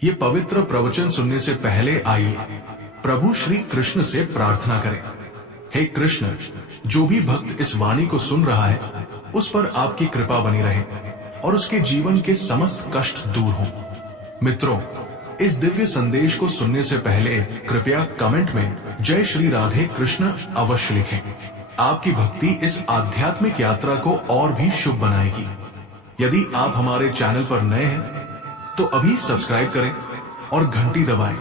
ये पवित्र प्रवचन सुनने से पहले आइए प्रभु श्री कृष्ण से प्रार्थना करें। हे कृष्ण, जो भी भक्त इस वाणी को सुन रहा है उस पर आपकी कृपा बनी रहे और उसके जीवन के समस्त कष्ट दूर हों। मित्रों, इस दिव्य संदेश को सुनने से पहले कृपया कमेंट में जय श्री राधे कृष्ण अवश्य लिखें। आपकी भक्ति इस आध्यात्मिक यात्रा को और भी शुभ बनाएगी। यदि आप हमारे चैनल पर नए हैं तो अभी सब्सक्राइब करें और घंटी दबाएं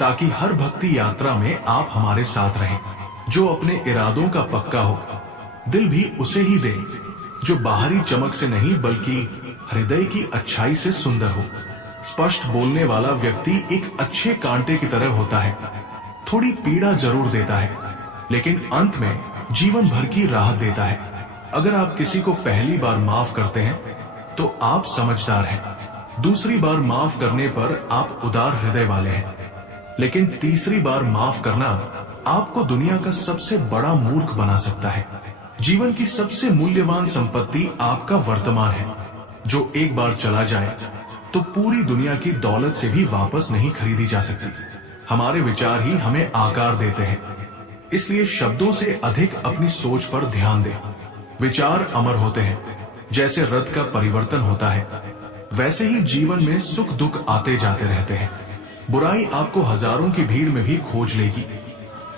ताकि हर भक्ति यात्रा में आप हमारे साथ रहें। जो अपने इरादों का पक्का हो, दिल भी उसे ही दे जो बाहरी चमक से नहीं बल्कि हृदय की अच्छाई से सुंदर हो। स्पष्ट बोलने वाला व्यक्ति एक अच्छे कांटे की तरह होता है। थोड़ी पीड़ा जरूर देता है लेकिन अंत में जीवन भर की राहत देता है। अगर आप किसी को पहली बार माफ करते हैं तो आप समझदार हैं। दूसरी बार माफ करने पर आप उदार हृदय वाले हैं, लेकिन तीसरी बार माफ करना आपको दुनिया का सबसे बड़ा मूर्ख बना सकता है। जीवन की सबसे मूल्यवान संपत्ति आपका वर्तमान है, जो एक बार चला जाए तो पूरी दुनिया की दौलत से भी वापस नहीं खरीदी जा सकती। हमारे विचार ही हमें आकार देते हैं, इसलिए शब्दों से अधिक अपनी सोच पर ध्यान दें। विचार अमर होते हैं। जैसे रथ का परिवर्तन होता है, वैसे ही जीवन में सुख दुख आते जाते रहते हैं। बुराई आपको हजारों की भीड़ में भी खोज लेगी।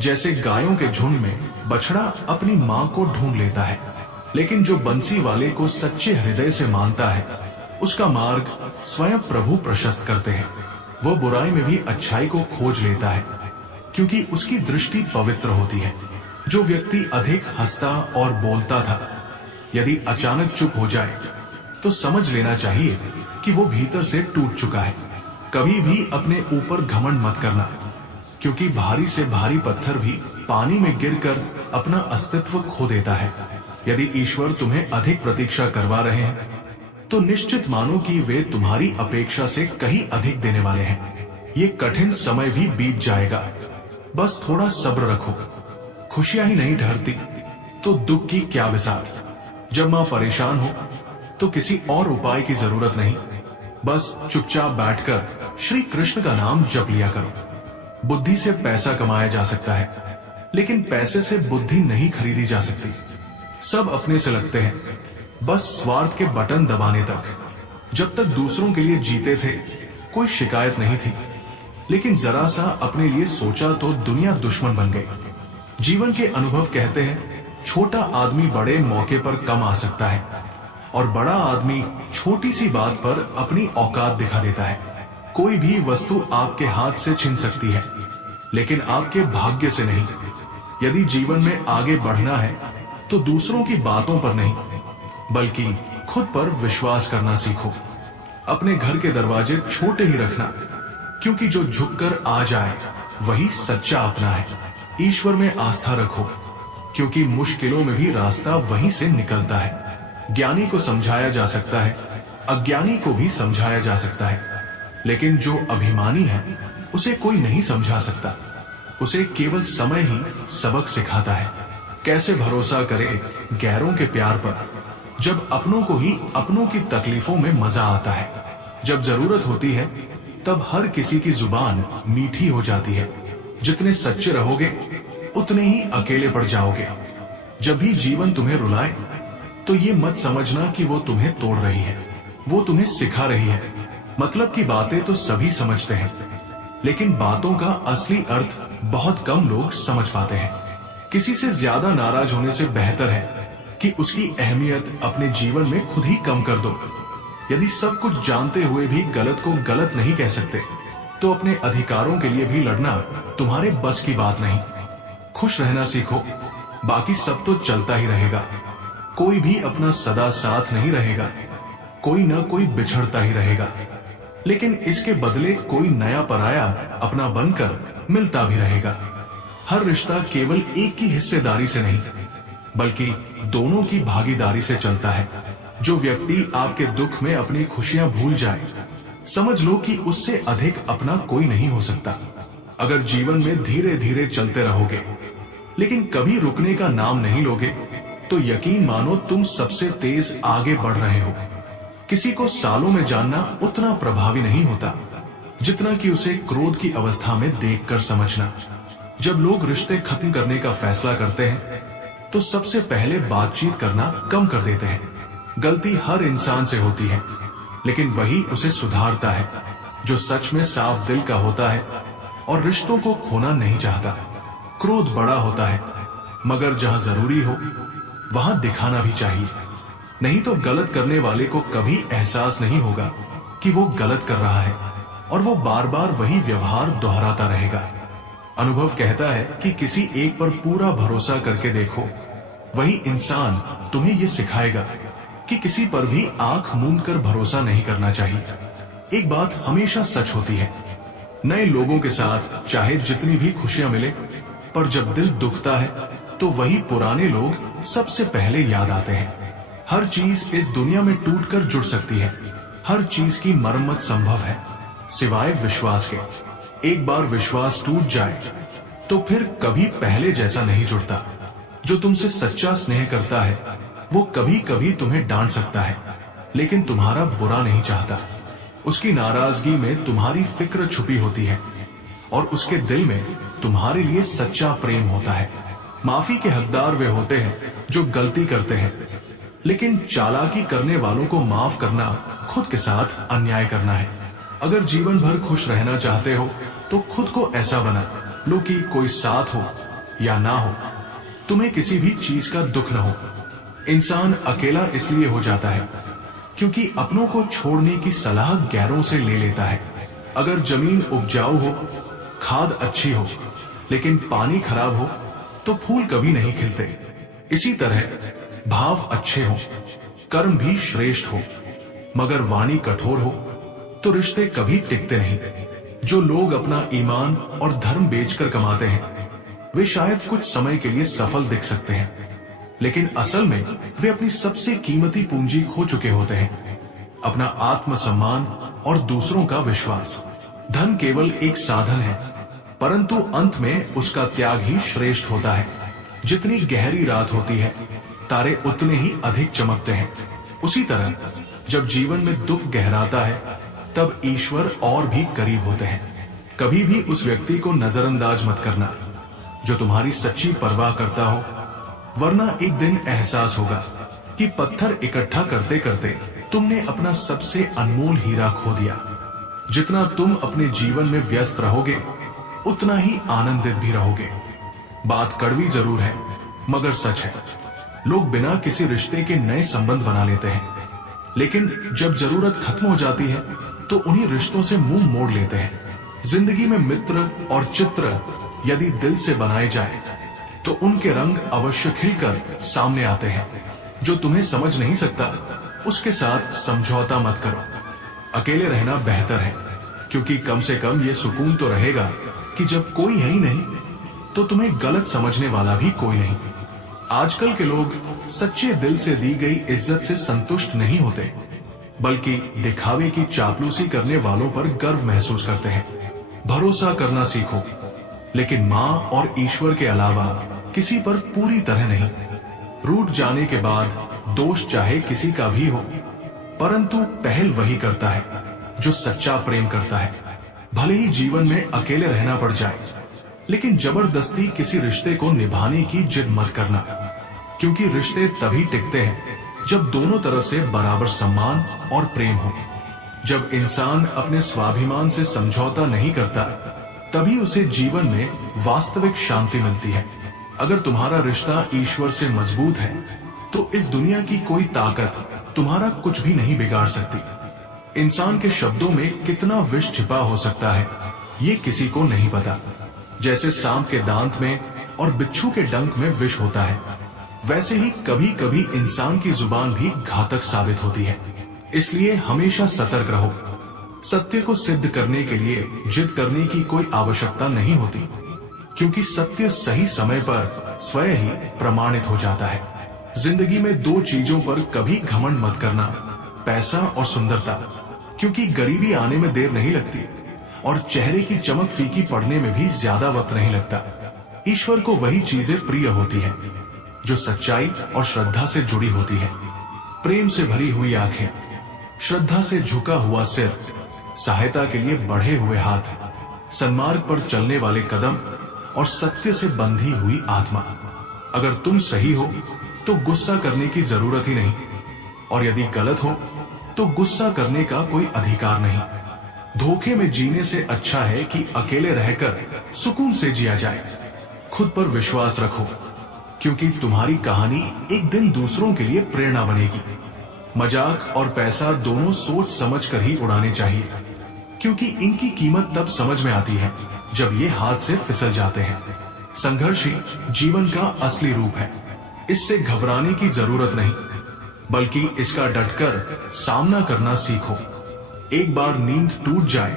जैसे गायों के झुंड में बछड़ा अपनी मां को ढूंढ लेता है, लेकिन जो बंसी वाले को सच्चे हृदय से मानता है उसका मार्ग स्वयं प्रभु प्रशस्त करते हैं। वह बुराई में भी अच्छाई को खोज लेता है क्योंकि उसकी दृष्टि पवित्र होती है। जो व्यक्ति अधिक हंसता और बोलता था, यदि अचानक चुप हो जाए तो समझ लेना चाहिए कि वो भीतर से टूट चुका है। कभी भी अपने ऊपर घमंड मत करना, क्योंकि भारी से भारी पत्थर भी पानी में गिरकर अपना अस्तित्व खो देता है। यदि ईश्वर तुम्हें अधिक प्रतीक्षा करवा रहे हैं तो निश्चित मानो कि वे तुम्हारी अपेक्षा से कहीं अधिक देने वाले हैं। ये कठिन समय भी बीत जाएगा, बस थोड़ा सब्र रखो। खुशियां ही नहीं ठहरती तो दुख की क्या बिसात। जब मां परेशान हो तो किसी और उपाय की जरूरत नहीं, बस चुपचाप बैठकर श्री कृष्ण का नाम जप लिया करो। बुद्धि से पैसा कमाया जा सकता है, लेकिन पैसे से बुद्धि नहीं खरीदी जा सकती। सब अपने से लगते हैं, बस स्वार्थ के बटन दबाने तक। जब तक दूसरों के लिए जीते थे कोई शिकायत नहीं थी, लेकिन जरा सा अपने लिए सोचा तो दुनिया दुश्मन बन गई। जीवन के अनुभव कहते हैं, छोटा आदमी बड़े मौके पर कम आ सकता है और बड़ा आदमी छोटी सी बात पर अपनी औकात दिखा देता है। कोई भी वस्तु आपके हाथ से छिन सकती है, लेकिन आपके भाग्य से नहीं। यदि जीवन में आगे बढ़ना है तो दूसरों की बातों पर नहीं बल्कि खुद पर विश्वास करना सीखो। अपने घर के दरवाजे छोटे ही रखना, क्योंकि जो झुककर आ जाए वही सच्चा अपना है। ईश्वर में आस्था रखो, क्योंकि मुश्किलों में भी रास्ता वहीं से निकलता है। ज्ञानी को समझाया जा सकता है, अज्ञानी को भी समझाया जा सकता है, लेकिन जो अभिमानी है उसे कोई नहीं समझा सकता। उसे केवल समय ही सबक सिखाता है। कैसे भरोसा करे गैरों के प्यार पर, जब अपनों को ही अपनों की तकलीफों में मजा आता है। जब जरूरत होती है तब हर किसी की जुबान मीठी हो जाती है। जितने सच्चे रहोगे उतने ही अकेले पड़ जाओगे। जब भी जीवन तुम्हें रुलाए तो ये मत समझना कि वो तुम्हें तोड़ रही है, वो तुम्हें सिखा रही है। मतलब की बातें तो सभी समझते हैं, लेकिन बातों का असली अर्थ बहुत कम लोग समझ पाते हैं। किसी से ज्यादा नाराज होने से बेहतर है कि उसकी अहमियत अपने जीवन में खुद ही कम कर दो। यदि सब कुछ जानते हुए भी गलत को गलत नहीं कह सकते तो अपने अधिकारों के लिए भी लड़ना तुम्हारे बस की बात नहीं। खुश रहना सीखो, बाकी सब तो चलता ही रहेगा। कोई भी अपना सदा साथ नहीं रहेगा, कोई ना कोई बिछड़ता ही रहेगा, लेकिन इसके बदले कोई नया पराया अपना बनकर मिलता भी रहेगा। हर रिश्ता केवल एक की हिस्सेदारी से नहीं बल्कि दोनों की भागीदारी से चलता है। जो व्यक्ति आपके दुख में अपनी खुशियां भूल जाए, समझ लो कि उससे अधिक अपना कोई नहीं हो सकता। अगर जीवन में धीरे धीरे चलते रहोगे लेकिन कभी रुकने का नाम नहीं लोगे तो यकीन मानो तुम सबसे तेज आगे बढ़ रहे हो। किसी को सालों में जानना उतना प्रभावी नहीं होता जितना कि उसे क्रोध की अवस्था में देखकर समझना। जब लोग रिश्ते खत्म करने का फैसला करते हैं तो सबसे पहले बातचीत करना कम कर देते हैं। गलती हर इंसान से होती है, लेकिन वही उसे सुधारता है जो सच में साफ दिल का होता है और रिश्तों को खोना नहीं चाहता। क्रोध बड़ा होता है, मगर जहां जरूरी हो वहां दिखाना भी चाहिए, नहीं तो गलत करने वाले को कभी एहसास नहीं होगा कि वो गलत कर रहा है और वो बार बार वही व्यवहार दोहराता रहेगा। अनुभव कहता है कि किसी एक पर पूरा भरोसा करके देखो, वही इंसान तुम्हें ये सिखाएगा कि किसी पर भी आंख मूंद कर भरोसा नहीं करना चाहिए। एक बात हमेशा सच होती है, नए लोगों के साथ चाहे जितनी भी खुशियां मिले, पर जब दिल दुखता है तो वही पुराने लोग सबसे पहले याद आते हैं। हर चीज इस दुनिया में टूटकर जुड़ सकती है, हर चीज की मरम्मत संभव है सिवाय विश्वास के। एक बार विश्वास टूट जाए तो फिर कभी पहले जैसा नहीं जुड़ता। जो तुमसे सच्चा स्नेह करता है वो कभी कभी तुम्हें डांट सकता है, लेकिन तुम्हारा बुरा नहीं चाहता। उसकी नाराजगी में तुम्हारी फिक्र छुपी होती है और उसके दिल में तुम्हारे लिए सच्चा प्रेम होता है। माफी के हकदार वे होते हैं जो गलती करते हैं, लेकिन चालाकी करने वालों को माफ करना खुद के साथ अन्याय करना है। अगर जीवन भर खुश रहना चाहते हो तो खुद को ऐसा बना लो कि कोई साथ हो या ना हो, तुम्हें किसी भी चीज का दुख न हो। इंसान अकेला इसलिए हो जाता है क्योंकि अपनों को छोड़ने की सलाह गैरों से ले लेता है। अगर जमीन उपजाऊ हो, खाद अच्छी हो, लेकिन पानी खराब हो तो फूल कभी नहीं खिलते। इसी तरह भाव अच्छे हो, कर्म भी श्रेष्ठ हो, मगर वाणी कठोर हो तो रिश्ते कभी टिकते नहीं। जो लोग अपना ईमान और धर्म बेचकर कमाते हैं वे शायद कुछ समय के लिए सफल दिख सकते हैं, लेकिन असल में वे अपनी सबसे कीमती पूंजी खो चुके होते हैं, अपना आत्मसम्मान और दूसरों का विश्वास। धन केवल एक साधन है, परंतु अंत में उसका त्याग ही श्रेष्ठ होता है। जितनी गहरी रात होती है तारे उतने ही अधिक चमकते हैं। उसी तरह जब जीवन में दुख गहराता है तब ईश्वर और भी करीब होते हैं। कभी भी उस व्यक्ति को नजरअंदाज मत करना जो तुम्हारी सच्ची परवाह करता हो, वरना एक दिन एहसास होगा कि पत्थर इकट्ठा करते करते तुमने अपना सबसे अनमोल हीरा खो दिया। जितना तुम अपने जीवन में व्यस्त रहोगे उतना ही आनंदित भी रहोगे। बात कड़वी जरूर है मगर सच है। लोग बिना किसी रिश्ते के नए संबंध बना लेते हैं, लेकिन जब जरूरत खत्म हो जाती है तो उन्हीं रिश्तों से मुंह मोड़ लेते हैं। जिंदगी में मित्र और चित्र यदि दिल से बनाए जाए तो उनके रंग अवश्य खिलकर सामने आते हैं। जो तुम्हें समझ नहीं सकता उसके साथ समझौता मत करो। अकेले रहना बेहतर है, क्योंकि कम से कम ये सुकून तो रहेगा कि जब कोई है ही नहीं तो तुम्हें गलत समझने वाला भी कोई नहीं। आजकल के लोग सच्चे दिल से दी गई इज्जत से संतुष्ट नहीं होते, बल्कि दिखावे की चापलूसी करने वालों पर गर्व महसूस करते हैं। भरोसा करना सीखो, लेकिन माँ और ईश्वर के अलावा किसी पर पूरी तरह नहीं। रूठ जाने के बाद दोष चाहे किसी का भी हो, परंतु पहल वही करता है जो सच्चा प्रेम करता है। भले ही जीवन में अकेले रहना पड़ जाए, लेकिन जबरदस्ती किसी रिश्ते को निभाने की जिद मत करना, क्योंकि रिश्ते तभी टिकते हैं जब दोनों तरफ से बराबर सम्मान और प्रेम हो। जब इंसान अपने स्वाभिमान से समझौता नहीं करता तभी उसे जीवन में वास्तविक शांति मिलती है। अगर तुम्हारा रिश्ता ईश्वर से मजबूत है तो इस दुनिया की कोई ताकत तुम्हारा कुछ भी नहीं बिगाड़ सकती। इंसान के शब्दों में कितना विष छिपा हो सकता है ये किसी को नहीं पता। जैसे सांप के दांत में और बिच्छू के डंक में विष होता है, वैसे ही कभी कभी इंसान की जुबान भी घातक साबित होती है। इसलिए हमेशा सतर्क रहो। सत्य को सिद्ध करने के लिए जिद करने की कोई आवश्यकता नहीं होती, क्योंकि सत्य सही समय पर स्वयं ही प्रमाणित हो जाता है। जिंदगी में दो चीजों पर कभी घमंड मत करना, पैसा और सुंदरता, क्योंकि गरीबी आने में देर नहीं लगती और चेहरे की चमक फीकी पड़ने में भी ज्यादा वक्त नहीं लगता। ईश्वर को वही चीजें प्रिय होती है जो सच्चाई और श्रद्धा से जुड़ी होती है। प्रेम से भरी हुई आंखें, श्रद्धा से झुका हुआ सिर सहायता के लिए बढ़े हुए हाथ, सन्मार्ग पर चलने वाले कदम और सत्य से बंधी हुई आत्मा। अगर तुम सही हो तो गुस्सा करने की जरूरत ही नहीं, और यदि गलत हो तो गुस्सा करने का कोई अधिकार नहीं। धोखे में जीने से अच्छा है कि अकेले रहकर सुकून से जिया जाए। खुद पर विश्वास रखो, क्योंकि तुम्हारी कहानी एक दिन दूसरों के लिए प्रेरणा बनेगी। मजाक और पैसा दोनों सोच समझ कर ही उड़ाने चाहिए, क्योंकि इनकी कीमत तब समझ में आती है जब ये हाथ से फिसल जाते हैं। संघर्ष ही जीवन का असली रूप है। इससे घबराने की जरूरत नहीं, बल्कि इसका डटकर सामना करना सीखो। एक बार नींद टूट जाए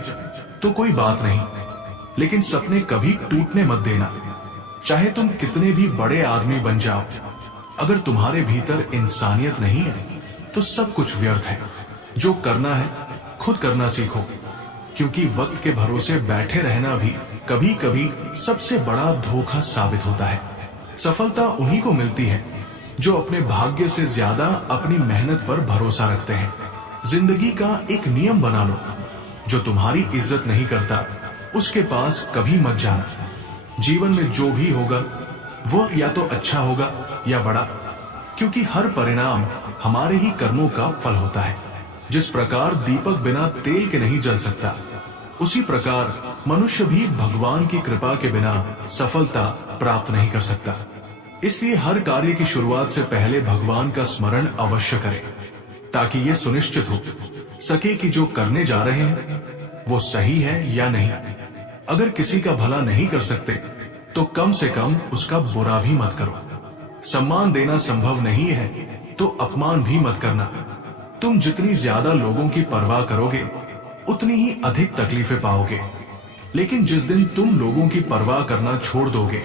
तो कोई बात नहीं, लेकिन सपने कभी टूटने मत देना। चाहे तुम कितने भी बड़े आदमी बन जाओ, अगर तुम्हारे भीतर इंसानियत नहीं है तो सब कुछ व्यर्थ है। जो करना है खुद करना सीखो, क्योंकि वक्त के भरोसे बैठे रहना भी कभी कभी सबसे बड़ा धोखा साबित होता है। सफलता उन्हीं को मिलती है जो अपने भाग्य से ज्यादा अपनी मेहनत पर भरोसा रखते हैं। जिंदगी का एक नियम बना लो, जो तुम्हारी इज्जत नहीं करता उसके पास कभी मत जाना। जीवन में जो भी होगा वो या तो अच्छा होगा या बड़ा, क्योंकि हर परिणाम हमारे ही कर्मों का फल होता है। जिस प्रकार दीपक बिना तेल के नहीं जल सकता, उसी प्रकार मनुष्य भी भगवान की कृपा के बिना सफलता प्राप्त नहीं कर सकता। इसलिए हर कार्य की शुरुआत से पहले भगवान का स्मरण अवश्य करें, ताकि ये सुनिश्चित हो सके कि जो करने जा रहे हैं वो सही है या नहीं। अगर किसी का भला नहीं कर सकते तो कम से कम उसका बुरा भी मत करो। सम्मान देना संभव नहीं है तो अपमान भी मत करना। तुम जितनी ज्यादा लोगों की परवाह करोगे उतनी ही अधिक तकलीफें पाओगे, लेकिन जिस दिन तुम लोगों की परवाह करना छोड़ दोगे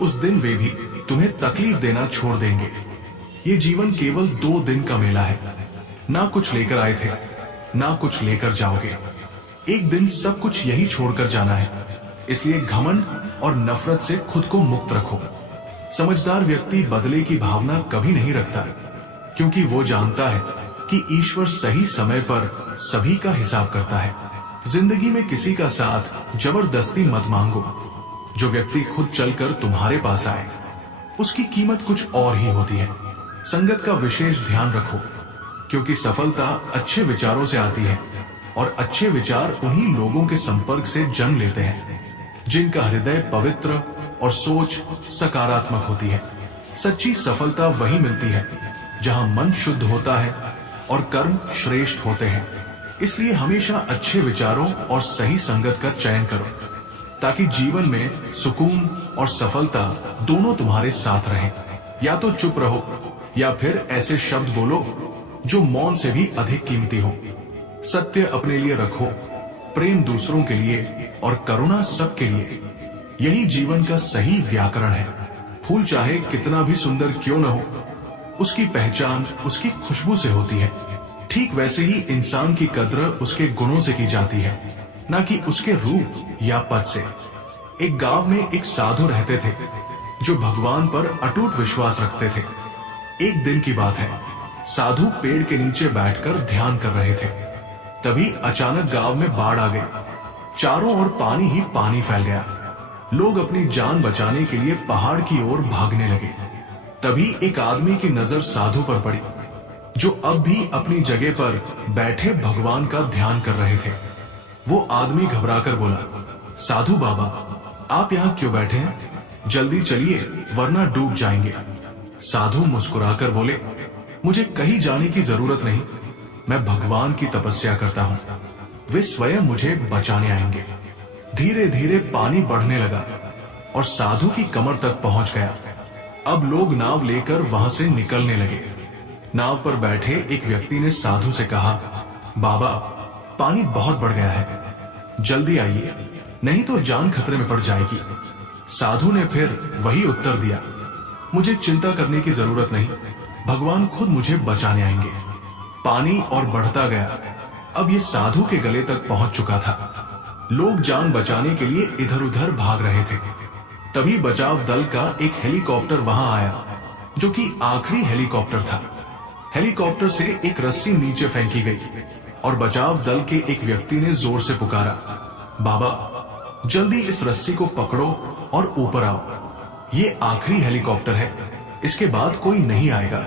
उस दिन वे भी तुम्हें तकलीफ देना छोड़ देंगे। ये जीवन केवल 2 दिन का मेला है। ना कुछ लेकर आए थे, ना कुछ लेकर जाओगे। एक दिन सब कुछ यही छोड़कर जाना है। इसलिए घमंड और नफरत से खुद को मुक्त रखो। समझदार व्यक्ति बदले की भावना कभी नहीं रखता, क्योंकि वो जानता है कि ईश्वर सही समय पर सभी का हिसाब करता है। जिंदगी में किसी का साथ जबरदस्ती मत मांगो। जो व्यक्ति खुद चलकर तुम्हारे पास आए उसकी कीमत कुछ और ही होती है। संगत का विशेष ध्यान रखो, क्योंकि सफलता अच्छे विचारों से आती है और अच्छे विचार उन्हीं लोगों के संपर्क से जन्म लेते हैं जिनका हृदय पवित्र और सोच सकारात्मक होती है। सच्ची सफलता वही मिलती है जहां मन शुद्ध होता है और कर्म श्रेष्ठ होते हैं। इसलिए हमेशा अच्छे विचारों और सही संगत का चयन करो, ताकि जीवन में सुकून और सफलता दोनों तुम्हारे साथ रहें। या तो चुप रहो या फिर ऐसे शब्द बोलो जो मौन से भी अधिक कीमती हो। सत्य अपने लिए रखो, प्रेम दूसरों के लिए और करुणा सबके लिए। यही जीवन का सही व्याकरण है। फूल चाहे कितना भी सुंदर क्यों न हो, उसकी पहचान उसकी खुशबू से होती है। ठीक वैसे ही इंसान की कद्र उसके गुणों से की जाती है, न कि उसके रूप या पद से। एक गांव में एक साधु रहते थे जो भगवान पर अटूट विश्वास रखते थे। एक दिन की बात है, साधु पेड़ के नीचे बैठकर ध्यान कर रहे थे। तभी अचानक गांव में बाढ़ आ गई। चारों ओर पानी ही पानी फैल गया। लोग अपनी जान बचाने के लिए पहाड़ की ओर भागने लगे। तभी एक आदमी की नजर साधु पर पड़ी, जो अब भी अपनी जगह पर बैठे भगवान का ध्यान कर रहे थे। वो आदमी घबराकर बोला, साधु बाबा, आप यहाँ क्यों बैठे हैं? जल्दी चलिए वरना डूब जाएंगे। साधु मुस्कुराकर बोले, मुझे कहीं जाने की जरूरत नहीं, मैं भगवान की तपस्या करता हूँ, वे स्वयं मुझे बचाने आएंगे। धीरे धीरे पानी बढ़ने लगा और साधु की कमर तक पहुंच गया। अब लोग नाव लेकर वहां से निकलने लगे। नाव पर बैठे एक व्यक्ति ने साधु से कहा, बाबा, पानी बहुत बढ़ गया है, जल्दी आइए, नहीं तो जान खतरे में पड़ जाएगी। साधु ने फिर वही उत्तर दिया, मुझे चिंता करने की जरूरत नहीं, भगवान खुद मुझे बचाने आएंगे। पानी और बढ़ता गया। अब ये साधु के गले तक पहुंच चुका था। लोग जान बचाने के लिए इधर उधर भाग रहे थे। तभी बचाव दल का एक हेलीकॉप्टर वहां आया, जो कि आखिरी हेलीकॉप्टर था। हेलीकॉप्टर से एक रस्सी नीचे फेंकी गई और बचाव दल के एक व्यक्ति ने जोर से पुकारा, बाबा जल्दी इस रस्सी को पकड़ो और ऊपर आओ। ये आखिरी हेलीकॉप्टर है, इसके बाद कोई नहीं आएगा।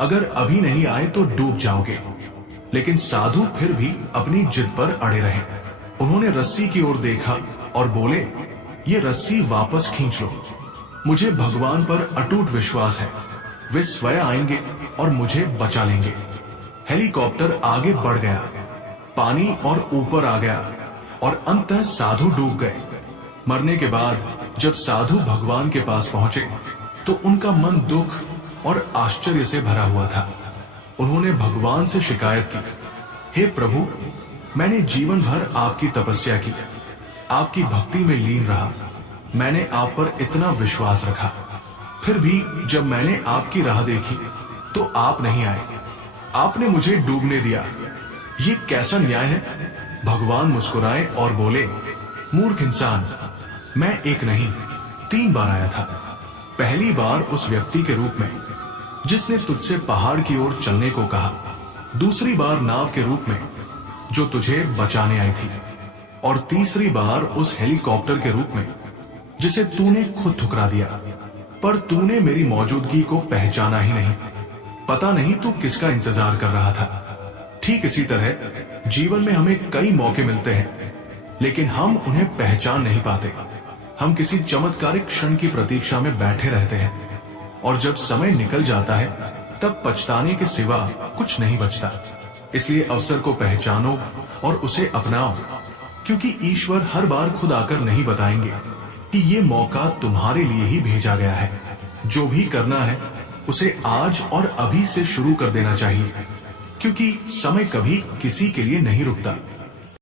अगर अभी नहीं आए तो डूब जाओगे। लेकिन साधु फिर भी अपनी जिद पर अड़े रहे। उन्होंने रस्सी की ओर देखा और बोले, ये रस्सी वापस खींच लो। मुझे भगवान पर अटूट विश्वास है, वे स्वयं आएंगे और मुझे बचा लेंगे। हेलीकॉप्टर आगे बढ़ गया, पानी और ऊपर आ गया और अंततः साधु डूब गए। मरने के बाद जब साधु भगवान के पास पहुंचे तो उनका मन दुख और आश्चर्य से भरा हुआ था। उन्होंने भगवान से शिकायत की, हे प्रभु, मैंने जीवन भर आपकी तपस्या की, आपकी भक्ति में लीन रहा, मैंने आप पर इतना विश्वास रखा, फिर भी जब मैंने आपकी राह देखी तो आप नहीं आए, आपने मुझे डूबने दिया। ये कैसा न्याय है? भगवान मुस्कुराए और बोले, मूर्ख इंसान, मैं एक नहीं 3 बार आया था। पहली बार उस व्यक्ति के रूप में जिसने तुझसे पहाड़ की ओर चलने को कहा, दूसरी बार नाव के रूप में जो तुझे बचाने आई थी, और तीसरी बार उस हेलीकॉप्टर के रूप में जिसे तूने खुद ठुकरा दिया। पर तूने मेरी मौजूदगी को पहचाना ही नहीं। पता नहीं तू किसका इंतजार कर रहा था। ठीक इसी तरह जीवन में हमें कई मौके मिलते हैं, लेकिन हम उन्हें पहचान नहीं पाते। हम किसी चमत्कारिक क्षण की प्रतीक्षा में बैठे रहते हैं, और जब समय निकल जाता है तब पछताने के सिवा कुछ नहीं बचता। इसलिए अवसर को पहचानो और उसे अपनाओ, क्योंकि ईश्वर हर बार खुद आकर नहीं बताएंगे कि ये मौका तुम्हारे लिए ही भेजा गया है। जो भी करना है उसे आज और अभी से शुरू कर देना चाहिए, क्योंकि समय कभी किसी के लिए नहीं रुकता।